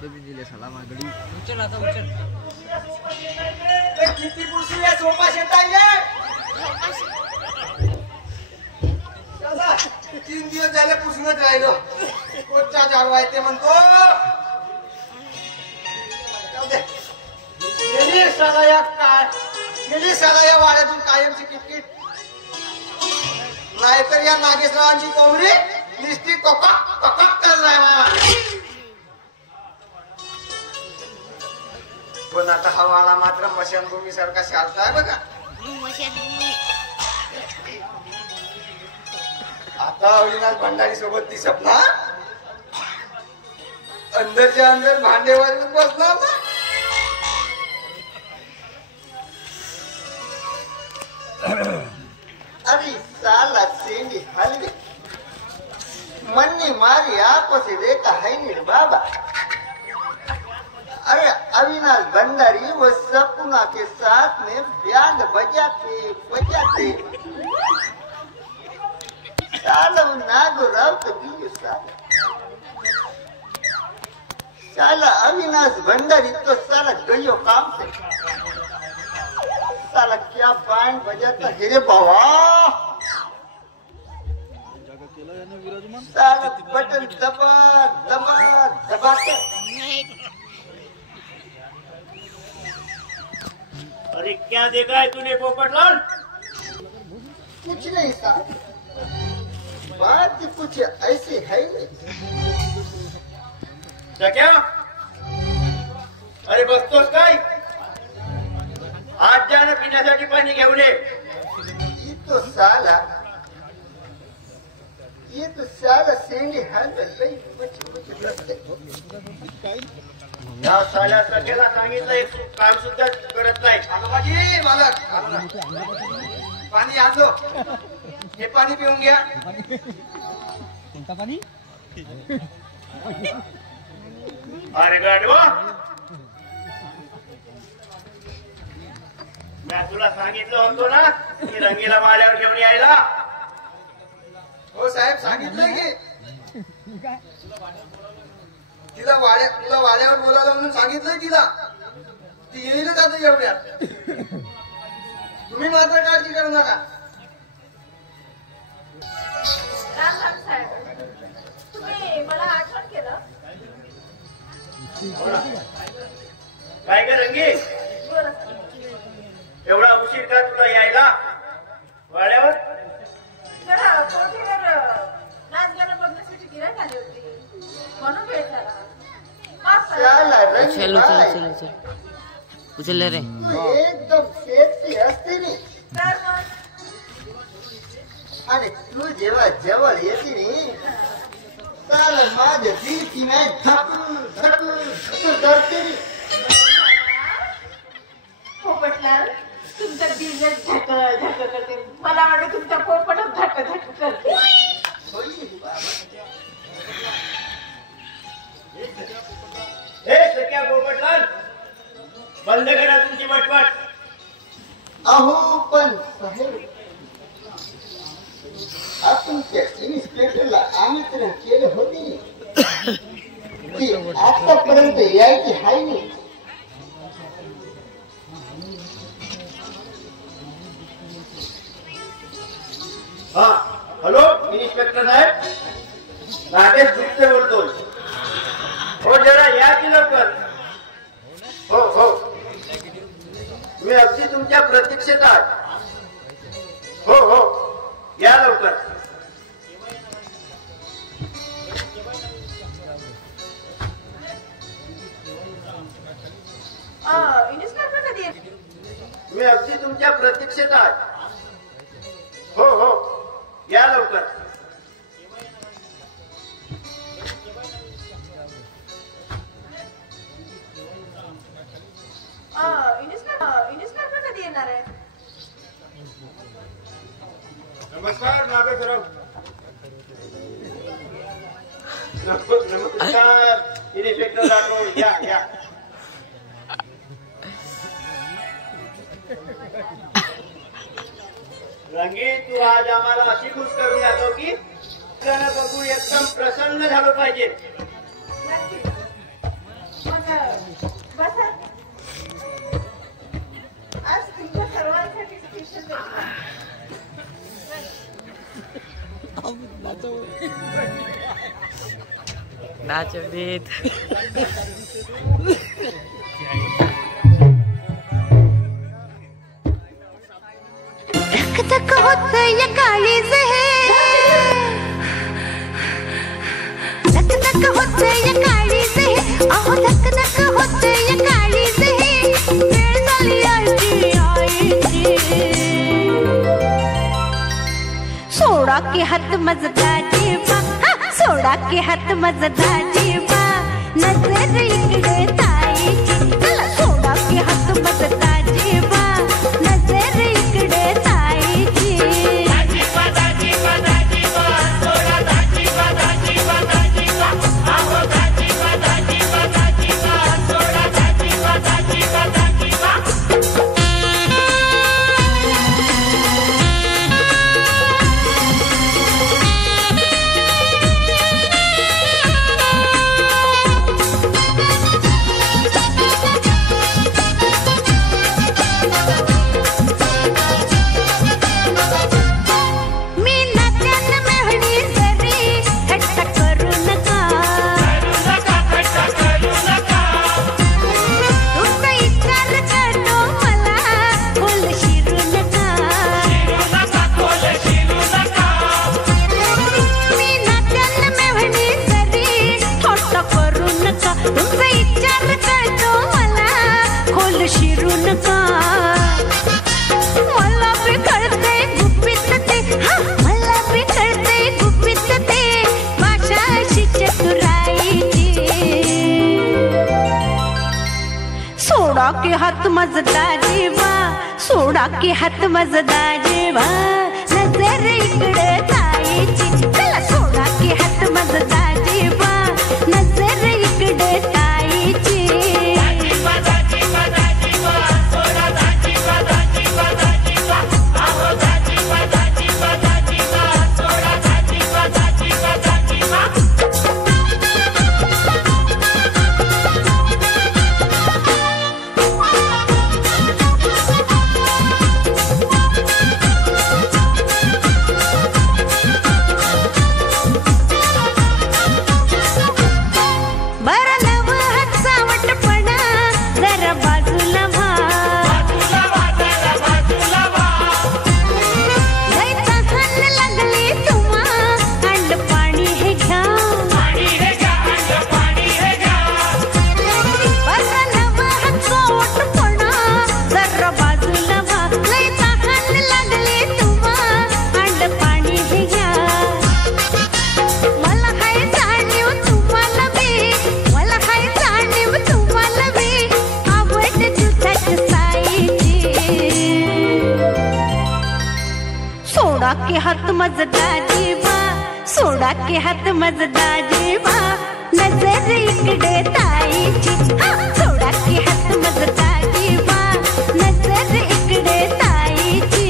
भी दिले सलाम आगडी उचल आता उचल किती पुसले सोपा शेताले 3 दिवस झाले पुसणच राहिलो कोणचा जाडवा आहे ते म्हणतो गेली साला या वाड्यातून कायमची किटकिट नाहीतर या नागेशरावांची कोंबडी निस्ती कोकाक कोकाक करणार पण आता हा वाडा मात्र मशानभूमी सारखा शांत आहे बघा आता अविनाश भंडारी सोबत ती सपना अंदरच्या अंदर भांडेवर बसणार ना अरे साला सेंडी हलवे मन्नी मारी आपस देखा है नीर बाबा अरे अविनाश भंडारी वो सपना के साथ में बैंड बजाते साला नागोराव कभी साला अविनाश भंडारी तो साला गयो काम से साला क्या बैंड बजाता है रे बाबा साला बटन दबा के अरे क्या देखा है तूने पोपटलाल? कुछ नहीं साहब बात कुछ ऐसी है नहीं क्या? अरे बघतोस काय आज जाणं पिण्यासाठी पाणी घेऊन ये ये तो साला सेंडी हाल या साल्या सगळ्याला सांगितलं एक काम सुद्धा करत नाही आजोबाजी मालक पाणी आणलो हे पाणी पिऊन घ्या कोणता पाणी अरे गाडवा मी तुला सांगितलं होतो ना की रंगीला माळ्यावर घेऊन यायला हो साहेब सांगितलं की तुला वाड्यावर बोलावलं म्हणून सांगितलंय तिला ती येईलच आता एवढ्यात तुम्ही मात्र काळजी करू नका राम राम साहेब तुम्ही मला आठवण केलं काय ग रंगी एवढा उशीर का तुला यायला वाड्यावर कोठीवर नाचगाणं बघण्यासाठी गिऱ्हाईक आली होती म्हणून भेट झाला उचल रे एकदम सेफ्टी असते नी आणि तू जेव्हा जवळ येते नी तर माझ्या दिलची नाही धडते नी पोपटलाल तुमच्या दिल धक करते मला वाटतं तुमच्या पोपटच धक करते हे सख्या पोपटलाल बंद करा तुमची वटवट अहो पण साहेब आपण त्या इन्स्पेक्टरला आमंत्रण केलं होते ती आतापर्यंत यायची हाय नाही हा हॅलो इन्स्पेक्टर साहेब राकेश गुप्ते बोलतोय हो जरा या की लवकर हो मी अगदी तुमच्या प्रतीक्षेत आहे हो या लवकर इन्स्पेक्टर कधी मी अगदी तुमच्या प्रतीक्षेत आहे हो या लवकर इन्स्पेक्टर कधी येणार आहे नमस्कार नागेशराव नमस्कार इन्स्पेक्टर राठोड या रंगी तू आज आम्हाला अशी खुश करून दाखव की बघून एकदम प्रसन्न झालो पाहिजे नाचवीत धक धक होतंय काळीज हे, धक धक होतंय काळीज हे, अहो धक धक होतंय काळीज हे, वेळ झाली आईची आईची. सोडा की हात मजदा जीवा, सोडा की हात मजदा जीवा, नजर इकडे ताईची. चला सोडा की हात मजदा जीवा, नजर इकडे ताईची. सोडा की हात मजदा जीवा, सोडा की हात मजदा जीवा, नजर इकडे ताईची. चला सोडा की हात मजदा जीवा, नजर इकडे ताईची. सोडा के हाथ मजदा जीवा, सोडा के हाथ मजदा जीवा, नजर इकडे ताईची. सोडा के हात मजदा जीवा, नजर इकडे ताईची.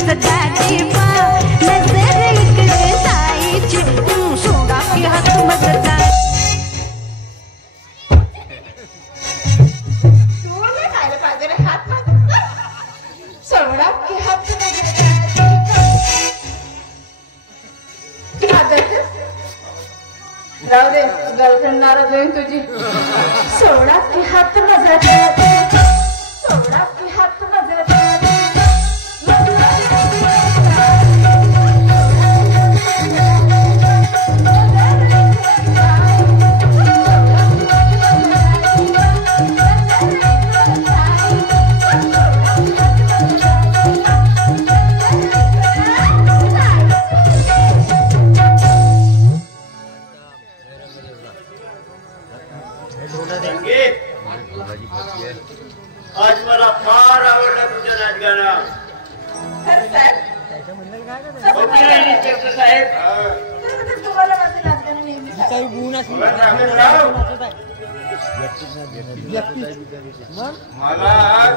मजदाची बा नजर इकडे जायची सोडा की हात मजदा राहू दे गर्लफ्रेंड नाराज होईल तुझी सोडा की हात मजा सोडा की हात मजा आज मला फार आवडलं तुझं नाचगाणं साहेब तुम्हाला माझं नाचगाणं नेहमी काही गुण असली मला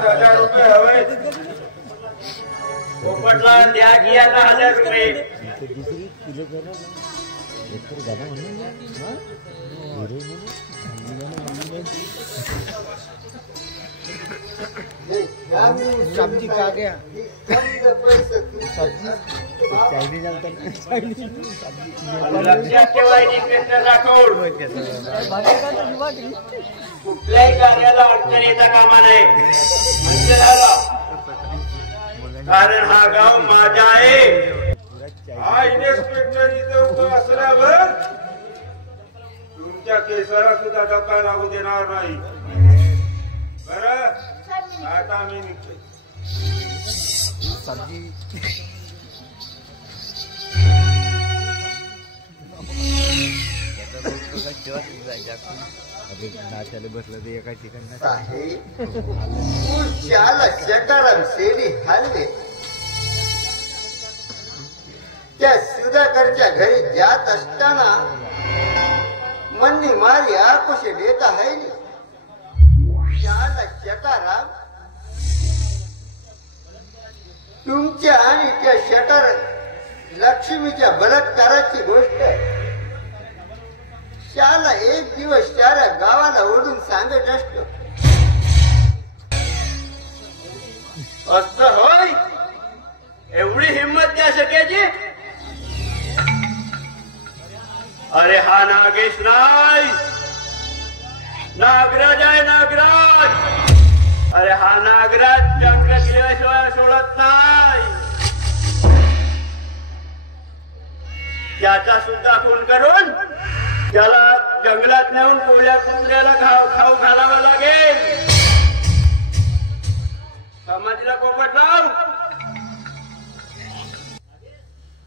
1000 रुपये हवे पोपटला द्या की आता 1000 रुपये सब्जी खा गया चायनीज लक्षात ठेवा इन्स्पेक्टर राठोड कुठल्याही कार्याला अडचण येता कामा नये म्हणजे कारण हा गाव माझा आहे हा इन्स्पेक्टर इथं उभा असल्यावर तुमच्या केसाला सुद्धा धक्का लागू देणार नाही बरं आता मी निघतो सब्जी नाचायला बसलं ते एका ठिकाणी जटाराम शेरी हल्ले त्या सुधाकरच्या घरी जात असताना मन्नी मारी आकुशे देता है शाला जटाराम तुमच्या आणि त्या शटर लक्ष्मीच्या बलात्काराची गोष्ट शाला एक दिवस साऱ्या गावाला ओढून सांगत असतो असं होय एवढी हिंमत त्या सगळ्याची अरे हा नागेश नाही नागराज आहे नागराज अरे हा नागराज चंद्र केल्याशिवाय सोडत नाही त्याचा सुद्धा खून करून त्याला जंगलात नेऊन कोल्या कुत्र्याला खाऊ घालावं लागेल समजला पोपटराव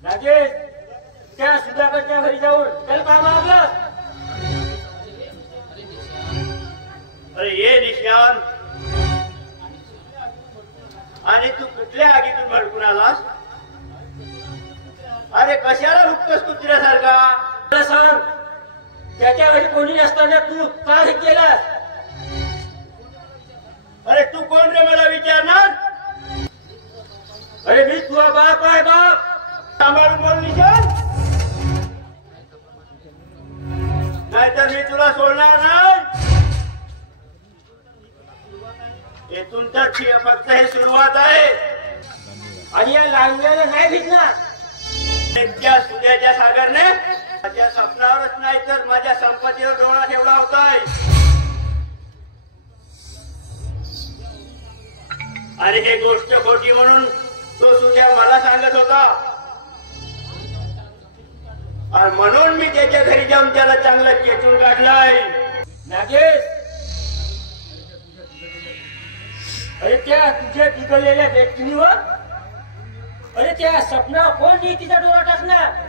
नागेश त्या सुधाकरच्या घरी जाऊन चल काम आपलं अरे ये निशान आणि तू कुठल्या आगीतून भडकून आलास अरे कशाला हुकतोस कुत्र्यासारखा सांग त्याच्या घरी कोणी नसताना तू का हे केलास अरे तू कोण रे मला विचारणार अरे मी तुझा बाप आहे बाप सांभाळून बोल निशान नाहीतर मी तुला सोडणार नाही येथून तर फक्त हे सुरुवात आहे आणि या लांगल्याला नाही भिजणार त्या सुद्याच्या सागरने माझ्या स्वप्नावरच नाही तर माझ्या संपत्तीवर डोळा ठेवला होता आणि हे गोष्ट खोटी म्हणून तो सुद्या मला सांगत होता आणि म्हणून मी त्याच्या घरी जाऊन त्याला चांगलं चेतून काढलाय नागेश अरे त्या तुझ्या बिघडलेल्या व्यक्तीवर अरे त्या सपना कोण नीतीचा डोळा टाकणार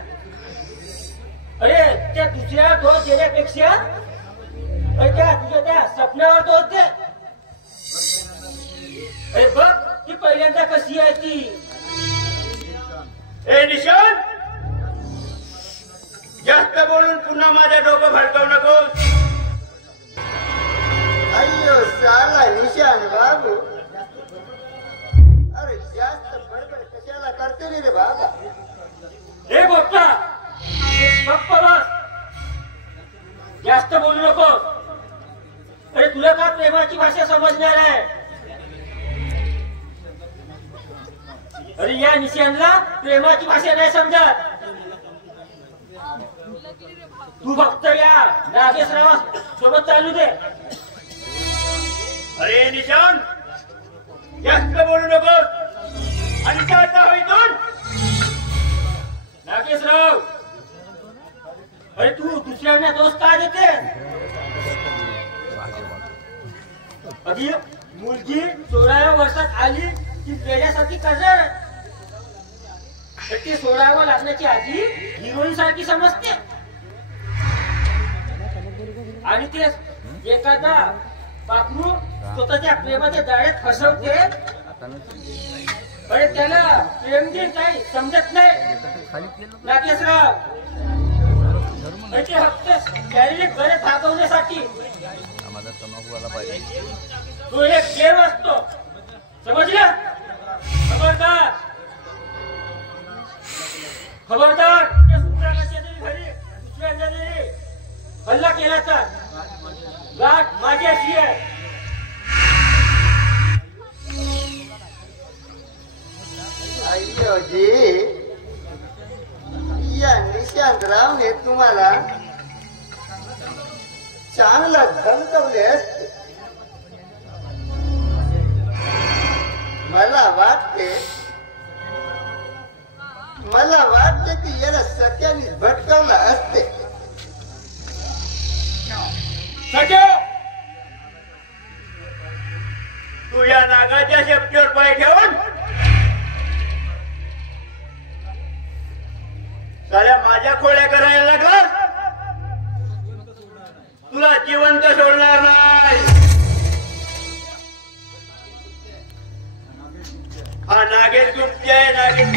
अरे त्या दुसऱ्या दोष देण्यापेक्षा अरे त्या तुझ्या त्या सपनावर दोष दे अरे बघ ती पहिल्यांदा कशी आहे ती ए निशान जास्त बोलून पुन्हा माझ्या डोकं भडकवू नकोस अय्यो साला निशान बाबू अरे जास्त बडबड कशाला अरे या निशांतला प्रेमाची भाषा नाही समजत. तू फक्त या नागेशराव सोबत चालू दे. अरे निशांत, जास्त बोलू नकोस आणि चालता हो इथून. नागेशराव, अरे तू दुसऱ्यांना दोष का देते? अगदी मुलगी 16व्या वर्षात आली ती वेड्यासारखी करणार. ती 16व्या लागण्याची आधी हिरोईन सारखी समजते. आणि ते एखादा पाखरू स्वतःच्या प्रेमाच्या जाळ्यात फसवते. अरे त्याला प्रेम दिन काही समजत नाही. नागेशराव, ते फक्त शारीरिक गरज भागवण्यासाठी तो एक गेम असतो. समजलं? खबरदार खबरदार. दुसऱ्यांच्या घरी हल्ला केल्याचा गाठ माझ्याशी आहे. अय्योजी, या निशांतरावने तुम्हाला चांगला धमकवले असते. मला वाटते की याला सत्याने भटकावला असते. सख्या, तू या नागाच्या शेपटीवर पाय ठेवून साऱ्या माझ्या खोड्या करायला लागलास. तुला जिवंत सोडणार नाही. हा नागेश गुप्ते आहे. नागेश